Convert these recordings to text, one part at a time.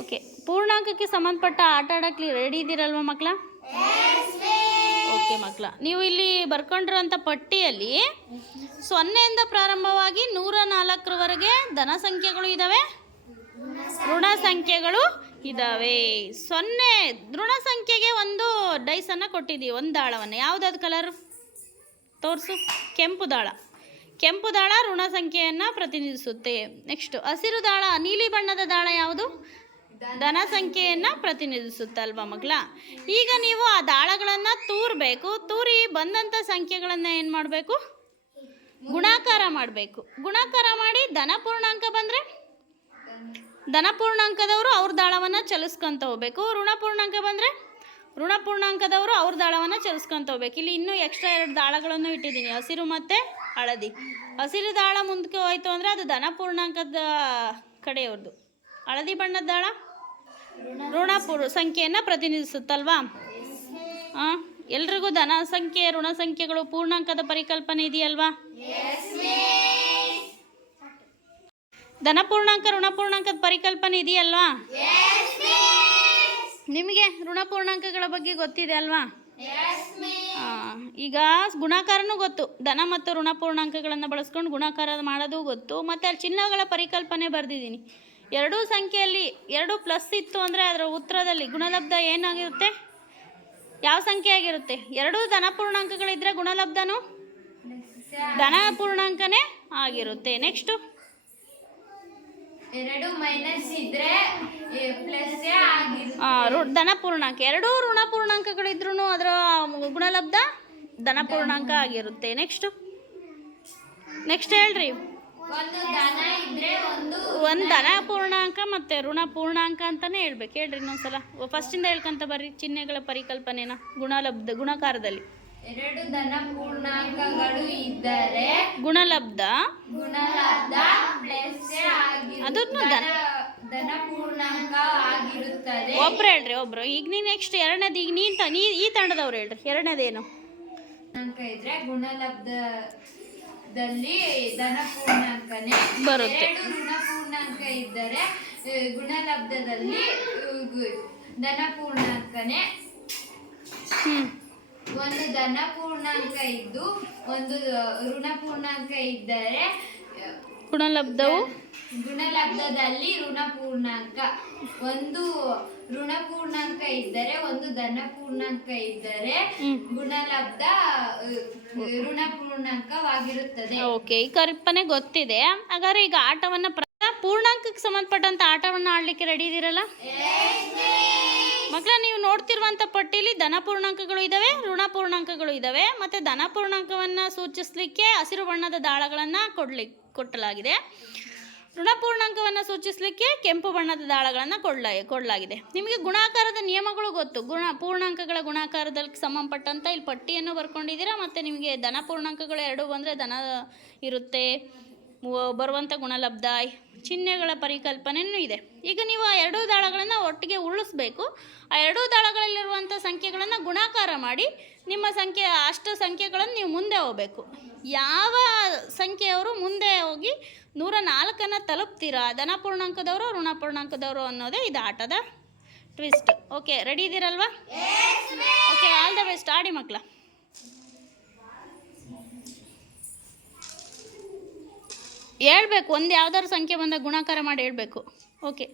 Okay, ಪೂರ್ಣಾಂಕಕ್ಕೆ ಸಂಬಂಧಪಟ್ಟ ಆಟ ಆಡೋಕ್ಕೆ ರೆಡಿ ಇದ್ದೀರಲ್ವ ಮಕ್ಕಳ? ಓಕೆ ಮಕ್ಕಳ, ನೀವು ಇಲ್ಲಿ ಬರ್ಕೊಂಡಿರೋಂಥ ಪಟ್ಟಿಯಲ್ಲಿ ಸೊನ್ನೆಯಿಂದ ಪ್ರಾರಂಭವಾಗಿ ನೂರ ನಾಲ್ಕರವರೆಗೆ ಧನ ಸಂಖ್ಯೆಗಳು ಇದ್ದಾವೆ ಋಣ ಸಂಖ್ಯೆಗಳು ಇದ್ದಾವೆ ಸೊನ್ನೆ, ಋಣ ಸಂಖ್ಯೆಗೆ ಒಂದು ಡೈಸನ್ನು ಕೊಟ್ಟಿದ್ದೀವಿ, ಒಂದು ದಾಳವನ್ನು. ಯಾವುದಾದ್ರು ಕಲರ್ ತೋರಿಸು, ಕೆಂಪು ದಾಳ. ಕೆಂಪು ದಾಳ ಋಣ ಸಂಖ್ಯೆಯನ್ನು ಪ್ರತಿನಿಧಿಸುತ್ತೆ. ನೆಕ್ಸ್ಟ್ ಹಸಿರು ದಾಳ, ನೀಲಿ ಬಣ್ಣದ ದಾಳ ಯಾವುದು? ಧನ ಸಂಖ್ಯೆಯನ್ನು ಪ್ರತಿನಿಧಿಸುತ್ತಲ್ವ ಮಕ್ಕಳ ಈಗ ನೀವು ಆ ದಾಳಗಳನ್ನು ತೂರಬೇಕು, ತೂರಿ ಬಂದಂಥ ಸಂಖ್ಯೆಗಳನ್ನು ಏನು ಮಾಡಬೇಕು? ಗುಣಾಕಾರ ಮಾಡಬೇಕು. ಗುಣಾಕಾರ ಮಾಡಿ ಧನ ಪೂರ್ಣಾಂಕ ಬಂದರೆ? ಧನ ಪೂರ್ಣಾಂಕದವರು ಅವ್ರ ದಾಳವನ್ನು ಚಲಿಸ್ಕೊಂತ ಹೋಗ್ಬೇಕು. ಋಣ ಪೂರ್ಣಾಂಕ ಬಂದರೆ? ಋಣ ಪೂರ್ಣಾಂಕದವರು ಅವ್ರ ದಾಳವನ್ನು ಚಲಿಸ್ಕೊಂತ ಹೋಗ್ಬೇಕು. ಇಲ್ಲಿ ಇನ್ನೂ ಎಕ್ಸ್ಟ್ರಾ ಎರಡು ದಾಳಗಳನ್ನು ಇಟ್ಟಿದ್ದೀನಿ. ಹಸಿರು ಮತ್ತು ಹಳದಿ. ಹಸಿರು ದಾಳ ಮುಂದಕ್ಕೆ ಹೋಯ್ತು ಅಂದರೆ ಅದು ಧನ ಪೂರ್ಣಾಂಕದ ಕಡೆಯವ್ರದ್ದು ಹಳದಿ ಬಣ್ಣದ ದಾಳ? ಋಣ ಪೂರ್ ಸಂಖ್ಯೆಯನ್ನು ಪ್ರತಿನಿಧಿಸುತ್ತಲ್ವಾ? ಹಾಂ ಎಲ್ರಿಗೂ ಧನ ಸಂಖ್ಯೆ, ಋಣ ಸಂಖ್ಯೆಗಳು ಪೂರ್ಣಾಂಕದ ಪರಿಕಲ್ಪನೆ ಇದೆಯಲ್ವಾ? ಧನ ಪೂರ್ಣಾಂಕ, ಋಣ ಪೂರ್ಣಾಂಕದ ಪರಿಕಲ್ಪನೆ ಇದೆಯಲ್ವಾ? ನಿಮಗೆ ಋಣ ಪೂರ್ಣಾಂಕಗಳ ಬಗ್ಗೆ ಗೊತ್ತಿದೆ ಅಲ್ವಾ? ಈಗ ಗುಣಾಕಾರನೂ ಗೊತ್ತು. ಧನ ಮತ್ತು ಋಣ ಪೂರ್ಣಾಂಕಗಳನ್ನು ಬಳಸ್ಕೊಂಡು ಗುಣಾಕಾರ ಮಾಡೋದು ಗೊತ್ತು. ಮತ್ತು ಅಲ್ಲಿ ಚಿಹ್ನಗಳ ಪರಿಕಲ್ಪನೆ ಬರೆದಿದ್ದೀನಿ. ಎರಡೂ ಸಂಖ್ಯೆಯಲ್ಲಿ ಎರಡು ಪ್ಲಸ್ ಇತ್ತು ಅಂದರೆ ಅದರ ಉತ್ತರದಲ್ಲಿ ಗುಣಲಬ್ಧ ಏನಾಗಿರುತ್ತೆ? ಯಾವ ಸಂಖ್ಯೆ ಆಗಿರುತ್ತೆ? ಎರಡೂ ಧನ ಪೂರ್ಣಾಂಕಗಳಿದ್ರೆ ಗುಣಲಬ್ಧನೂ ಧನ ಪೂರ್ಣಾಂಕನೇ ಆಗಿರುತ್ತೆ. ನೆಕ್ಸ್ಟು ಎರಡು ಮೈನಸ್ ಇದ್ರೆ ಧನ ಪೂರ್ಣಾಂಕ. ಎರಡೂ ಋಣ ಪೂರ್ಣಾಂಕಗಳಿದ್ರು ಅದರ ಗುಣಲಬ್ಧ ಧನ ಪೂರ್ಣಾಂಕ ಆಗಿರುತ್ತೆ. ನೆಕ್ಸ್ಟು ನೆಕ್ಸ್ಟ್ ಹೇಳ್ರಿ. ಒಂದು ಧನ ಪೂರ್ಣಾಂಕ ಮತ್ತು ಋಣ ಪೂರ್ಣಾಂಕ ಅಂತಲೇ ಹೇಳ್ಬೇಕು. ಹೇಳ್ರಿ ಇನ್ನೊಂದ್ಸಲ. ಫಸ್ಟಿಂದ ಹೇಳ್ಕೊಂತ ಬರ್ರಿ. ಚಿಹ್ನೆಗಳ ಪರಿಕಲ್ಪನೆನ ಗುಣಲಬ್ಧ ಗುಣಕಾರದಲ್ಲಿ. ಎರಡು ಧನ ಪೂರ್ಣಾಂಕಗಳು ಇದ್ದರೆ ಗುಣಲಬ್ಧ. ಗುಣಲಬ್ಧ ಅದನ್ನು ಧನ ಧನ ಪೂರ್ಣಾಂಕ ಆಗಿರುತ್ತದೆ. ಒಬ್ರು ಹೇಳ್ರಿ ಒಬ್ರು. ಈಗ ನೀ ನೆಕ್ಸ್ಟ್ ಎರಡನೇದು ಈಗ ನೀನ್ ನೀ ಈ ತಂಡದವ್ರು ಹೇಳ್ರಿ. ಎರಡನೇದೇನು? ಇದ್ರೆ ಗುಣಲಬ್ಧದಲ್ಲಿ ಧನ ಪೂರ್ಣಾಂಕನೇ ಬರುತ್ತೆ. ಎರಡು ಋಣ ಪೂರ್ಣಾಂಕ ಇದ್ದರೆ ಗುಣಲಬ್ಧದಲ್ಲಿ ಧನ ಪೂರ್ಣಾಂಕನೇ ಒಂದು ಧನ ಪೂರ್ಣಾಂಕ ಇದ್ದು ಒಂದು ಋಣ ಪೂರ್ಣಾಂಕ ಇದ್ದರೆ ಗುಣಲಬ್ಧವು ಗುಣಲಬ್ಧದಲ್ಲಿ ಋಣ ಪೂರ್ಣಾಂಕ ಒಂದು ಋಣ ಪೂರ್ಣಾಂಕ ಇದ್ದರೆ ಒಂದು ಧನ ಪೂರ್ಣಾಂಕ ಇದ್ದರೆ. ಗುಣಲಬ್ಧ ಋಣ ಪೂರ್ಣಾಂಕವಾಗಿರುತ್ತದೆ ಓಕೆ ಈ ಕಲ್ಪನೆ ಗೊತ್ತಿದೆ. ಹಾಗಾದ್ರೆ ಈಗ ಆಟವನ್ನ ಪ್ರ ಪೂರ್ಣಾಂಕಕ್ಕೆ ಸಂಬಂಧಪಟ್ಟಂತ ಆಟವನ್ನ ಆಡ್ಲಿಕ್ಕೆ ರೆಡಿ ಇದ್ದೀರಲ್ಲ? ಮಕ್ಕಳ ನೀವು ನೋಡ್ತಿರುವಂತ ಪಟ್ಟಿಲಿ ಧನ ಪೂರ್ಣಾಂಕಗಳು ಇದಾವೆ ಋಣ ಪೂರ್ಣಾಂಕಗಳು ಇದಾವೆ ಮತ್ತೆ ಧನ ಪೂರ್ಣಾಂಕವನ್ನ ಸೂಚಿಸಲಿಕ್ಕೆ ಹಸಿರು ಬಣ್ಣದ ದಾಳಗಳನ್ನು ಕೊಡ್ಲಿ ಕೊಟ್ಟಲಾಗಿದೆ. ಋಣ ಪೂರ್ಣಾಂಕವನ್ನು ಸೂಚಿಸಲಿಕ್ಕೆ ಕೆಂಪು ಬಣ್ಣದ ದಾಳಗಳನ್ನು ಕೊಡ್ಲ, ಕೊಡಲಾಗಿದೆ. ನಿಮಗೆ ಗುಣಾಕಾರದ ನಿಯಮಗಳು ಗೊತ್ತು. ಗುಣ, ಪೂರ್ಣಾಂಕಗಳ ಗುಣಾಕಾರದಲ್ಲಿ ಸಂಬಂಧಪಟ್ಟಂಥ ಇಲ್ಲಿ ಪಟ್ಟಿಯನ್ನು ಬರ್ಕೊಂಡಿದ್ದೀರಾ? ಮತ್ತು ನಿಮಗೆ ಧನ ಪೂರ್ಣಾಂಕಗಳು ಎರಡು ಬಂದರೆ ಧನ ಇರುತ್ತೆ. ಬರುವಂಥ ಗುಣಲಬ್ಧ ಚಿಹ್ನೆಗಳ ಪರಿಕಲ್ಪನೆಯೂ ಇದೆ. ಈಗ ನೀವು ಆ ಎರಡೂ ದಾಳಗಳನ್ನು ಒಟ್ಟಿಗೆ ಉಳಿಸ್ಬೇಕು ಆ ಎರಡೂ ದಾಳಗಳಲ್ಲಿರುವಂಥ ಸಂಖ್ಯೆಗಳನ್ನು ಗುಣಾಕಾರ ಮಾಡಿ ನಿಮ್ಮ ಸಂಖ್ಯೆ ಅಷ್ಟು ಸಂಖ್ಯೆಗಳನ್ನು ನೀವು ಮುಂದೆ ಹೋಗಬೇಕು. ಯಾವ ಸಂಖ್ಯೆಯವರು ಮುಂದೆ ಹೋಗಿ ನೂರ ನಾಲ್ಕನ್ನು ತಲುಪ್ತೀರಾ ಧನ ಪೂರ್ಣಾಂಕದವರು ಋಣ ಪೂರ್ಣಾಂಕದವರು ಅನ್ನೋದೇ ಇದು ಆಟದ ಟ್ವಿಸ್ಟ್ ಓಕೆ ರೆಡಿ ಇದ್ದೀರಲ್ವಾ? ಓಕೆ ಆಲ್ ದ ಬೆಸ್ಟ್ ಆಡಿ ಮಕ್ಕಳ. ಹೇಳ್ಬೇಕು. ಒಂದು ಯಾವ್ದಾದ್ರು ಸಂಖ್ಯೆ ಬಂದಾಗ ಗುಣಾಕಾರ ಮಾಡಿ ಹೇಳಬೇಕು. ಓಕೆ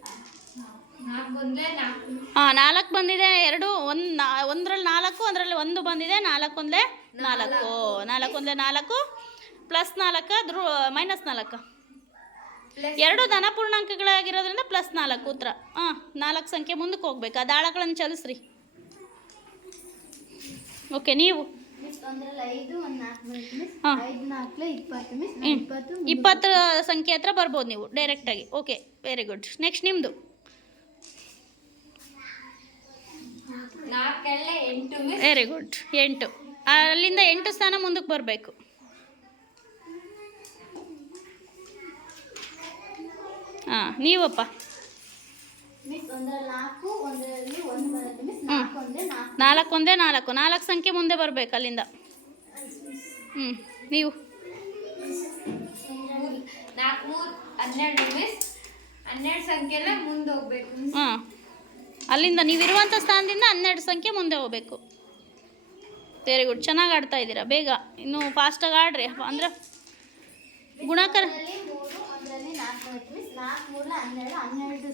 ಹಾಂ, ನಾಲ್ಕು ಬಂದಿದೆ, ಎರಡು, ಒಂದು ನಾ, ಒಂದರಲ್ಲಿ ನಾಲ್ಕು ಅದರಲ್ಲಿ ಒಂದು ಬಂದಿದೆ, ನಾಲ್ಕು ಒಂದಲೇ ನಾಲ್ಕು. ನಾಲ್ಕು ಒಂದಲೇ ನಾಲ್ಕು ಪ್ಲಸ್ ನಾಲ್ಕು ಧ್ರು ಮೈನಸ್ ನಾಲ್ಕು. ಎರಡು ಧನ ಪೂರ್ಣಾಂಕಗಳಾಗಿರೋದ್ರಿಂದ ಪ್ಲಸ್ ನಾಲ್ಕು ಉತ್ತರ. ಹಾಂ, ನಾಲ್ಕು ಸಂಖ್ಯೆ ಮುಂದಕ್ಕೆ ಹೋಗ್ಬೇಕು. ಆ ದಾಳಗಳನ್ನು ಚಲಿಸ್ರಿ. ಓಕೆ ನೀವು. ಇಪ್ಪತ್ತು ಸಂಖ್ಯೆ ಹತ್ರ ಬರ್ಬೋದು ನೀವು ಡೈರೆಕ್ಟಾಗಿ ಓಕೆ ವೆರಿ ಗುಡ್ ನೆಕ್ಸ್ಟ್ ನಿಮ್ಮದು ವೆರಿ ಗುಡ್ ಎಂಟು. ಅಲ್ಲಿಂದ ಎಂಟು ಸ್ಥಾನ ಮುಂದಕ್ಕೆ ಬರಬೇಕು. ಹಾಂ ನೀವಪ್ಪ. ನಾಲ್ಕು ಒಂದು ನಾಲ್ಕು ನಾಲ್ಕು. ಸಂಖ್ಯೆ ಮುಂದೆ ಬರಬೇಕು ಅಲ್ಲಿಂದ. ಹ್ಞೂ ನೀವು. ಹಾಂ ಅಲ್ಲಿಂದ ನೀವಿರುವಂಥ ಸ್ಥಾನದಿಂದ ಹನ್ನೆರಡು ಸಂಖ್ಯೆ ಮುಂದೆ ಹೋಗ್ಬೇಕು. ವೆರಿ ಗುಡ್ ಚೆನ್ನಾಗಿ ಆಡ್ತಾ ಇದ್ದೀರಾ? ಬೇಗ. ಇನ್ನೂ ಫಾಸ್ಟಾಗಿ ಆಡ್ರಿ. ಅಂದ್ರೆ ಗುಣಾಕಾರ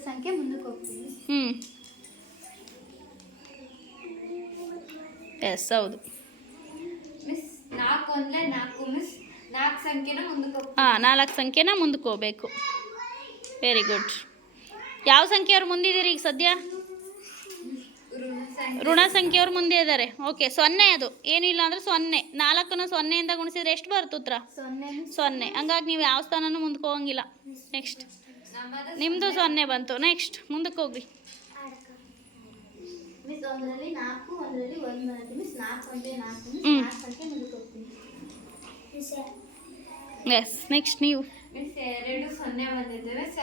ಸಂಖ್ಯೆ ಮುಂದಕ್ಕೆ ಹೋಗ್ತೀವಿ. ಹ್ಞೂ ಎಸ್ ಹೌದು. ಮಿಸ್ ನಾಲ್ಕು ಒಂದಲೇ ನಾಲ್ಕು ಮಿಸ್ ನಾಲ್ಕು ಸಂಖ್ಯೆನ ಮುಂದಕ್ಕೆ ಹಾಂ ನಾಲ್ಕು ಸಂಖ್ಯೆನ ಮುಂದಕ್ಕೆ ಹೋಗ್ಬೇಕು. ವೆರಿ ಗುಡ್ ಯಾವ ಸಂಖ್ಯೆಯವ್ರು ಮುಂದಿದ್ದೀರಿ ಈಗ ಸದ್ಯ? ಋಣ ಸಂಖ್ಯೆ ಋಣ ಸಂಖ್ಯೆಯವ್ರು ಮುಂದೆ ಇದ್ದಾರೆ. ಓಕೆ ಸೊನ್ನೆ ಅದು. ಏನಿಲ್ಲ ಅಂದರೆ ಸೊನ್ನೆ. ನಾಲ್ಕನ್ನು ಸೊನ್ನೆಯಿಂದ ಗುಣಿಸಿದ್ರೆ ಎಷ್ಟು ಬರುತ್ತೆ ಉತ್ತರ? ಸೊನ್ನೆ ಸೊನ್ನೆ. ಹಂಗಾಗಿ ನೀವು ಯಾವ ಸ್ಥಾನನೂ ಮುಂದಕ್ಕೆ ಹೋಗಂಗಿಲ್ಲ. ನೆಕ್ಸ್ಟ್ ನಮ್ಮದು ನಿಮ್ಮದು ಸೊನ್ನೆ. ಬಂತು. ನೆಕ್ಸ್ಟ್ ಮುಂದಕ್ಕೆ ಹೋಗ್ರಿ. ಮಿಸ್ ಒಂದರಲ್ಲಿ ನಾಲ್ಕು ಒಂದರಲ್ಲಿ ಒಂದು ಬರುತ್ತೆ ಮಿಸ್ ನಾಲ್ಕು ಒಂದೇ ನಾಲ್ಕು. ಮಿಸ್ ಹ್ಮ್. ನಾಲ್ಕು ಸಂಖ್ಯೆ ಮುಂದಕ್ಕೆ ಹೋಗ್ತೀನಿ. ಎಸ್ ನೆಕ್ಸ್ಟ್ ನೀವು. ಮಿಸ್ ಎರಡು ಸೊನ್ನೆ ಬಂದಿದೆ ಮಿಸ್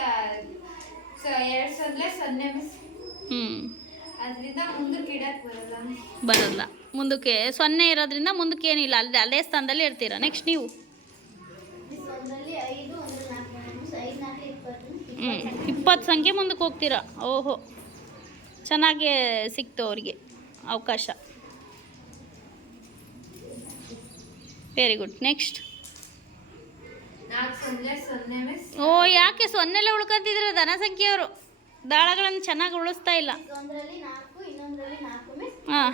ಸೊ ಎರಡು ಸೊನ್ನೆ ಸೊನ್ನೆ ಮಿಸ್ ಹ್ಞೂ ಅದರಿಂದ ಮುಂದಕ್ಕೆ ಇಡಕ್ಕೆ ಬರಲ್ಲ. ಮಿಸ್ ಬರಲ್ಲ. ಮುಂದಕ್ಕೆ ಸೊನ್ನೆ ಇರೋದ್ರಿಂದ ಮುಂದಕ್ಕೆ ಏನಿಲ್ಲ. ಅಲ್ಲಿ ಅದೇ ಸ್ಥಾನದಲ್ಲಿ ಇರ್ತೀರಾ? ನೆಕ್ಸ್ಟ್ ನೀವು. ಮಿಸ್ ಒಂದರಲ್ಲಿ ಐದು ಒಂದರಲ್ಲಿ ನಾಲ್ಕು. ಬರುತ್ತೆ ಮಿಸ್ ಐದು ನಾಲ್ಕು ಇಪ್ಪತ್ತು ಮಿಸ್ ಹ್ಞೂ ಇಪ್ಪತ್ತು ಇಪ್ಪತ್ತು ಸಂಖ್ಯೆ ಮುಂದಕ್ಕೆ ಹೋಗ್ತೀರಾ? ಓಹೋ. ಚೆನ್ನಾಗೇ ಸಿಕ್ತು ಅವರಿಗೆ ಅವಕಾಶ. ವೆರಿ ಗುಡ್ ನೆಕ್ಸ್ಟ್ ಓ ಯಾಕೆ ಸೊನ್ನೆಲೆ ಉಳ್ಕೊಂತಿದ್ರು ಧನ ಸಂಖ್ಯೆಯವರು ದಾಳಗಳನ್ನು ಚೆನ್ನಾಗಿ ಉಳಿಸ್ತಾ ಇಲ್ಲ. ಹಾಂ.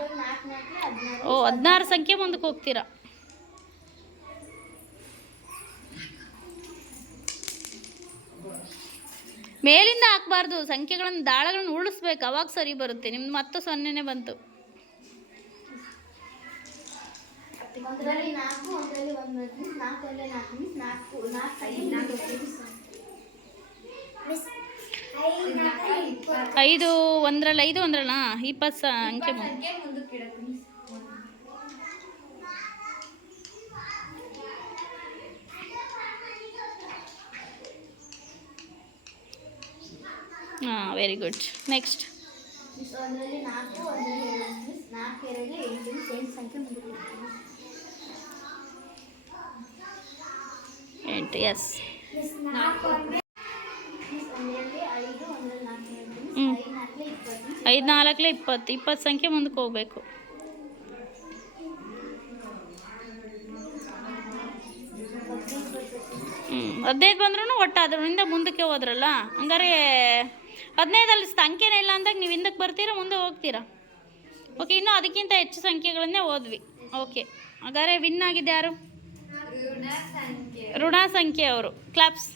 ಓ ಹದಿನಾರು ಸಂಖ್ಯೆ ಮುಂದಕ್ಕೆ ಹೋಗ್ತೀರಾ? ಮೇಲಿಂದ ಹಾಕ್ಬಾರ್ದು ಸಂಖ್ಯೆಗಳನ್ನು ದಾಳಗಳನ್ನು ಉಳಿಸ್ಬೇಕು ಅವಾಗ ಸರಿ ಬರುತ್ತೆ. ನಿಮ್ದು ಮತ್ತೆ ಸೊನ್ನೆನೇ ಬಂತು. ಐದು ಒಂದ್ರಲ್ಲ ಐದು ಒಂದರಲ್ಲ? ಇಪ್ಪತ್ತು ಸಂಖ್ಯೆ ಇಪ್ಪತ್ತು ಬಂತು ಸಂಖ್ಯೆ ಮುಂದಕ್ಕೆ ಇಡಕ್ಕೆ ಮಿಸ್ ಹಾಂ ವೆರಿ ಗುಡ್ ನೆಕ್ಸ್ಟ್ ಎಂಟು ಎಸ್ ಹ್ಞೂ ಐದು ನಾಲ್ಕಲೆ ಇಪ್ಪತ್ತು. ಇಪ್ಪತ್ತು ಸಂಖ್ಯೆ ಮುಂದಕ್ಕೆ ಹೋಗಬೇಕು. ಹ್ಞೂ ಹದಿನೈದು ಬಂದ್ರೂ ಒಟ್ಟು ಅದರಿಂದ ಮುಂದಕ್ಕೆ ಹೋದ್ರಲ್ಲ ಹಂಗಾರೆ ಹದಿನೈದಲ್ಲಿ ಸಂಖ್ಯೆನೇ ಇಲ್ಲ ಅಂದಾಗ ನೀವು ಹಿಂದಕ್ಕೆ ಬರ್ತೀರಾ ಮುಂದೆ ಹೋಗ್ತೀರಾ? ಓಕೆ ಇನ್ನೂ ಅದಕ್ಕಿಂತ ಹೆಚ್ಚು ಸಂಖ್ಯೆಗಳನ್ನೇ ಓದ್ವಿ. ಓಕೆ ಹಾಗಾದ್ರೆ ವಿನ್ ಆಗಿದ್ದು ಯಾರು? ಋಣ ಸಂಖ್ಯೆ. ಋಣ ಸಂಖ್ಯೆ ಅವರು. ಕ್ಲಾಪ್ಸ್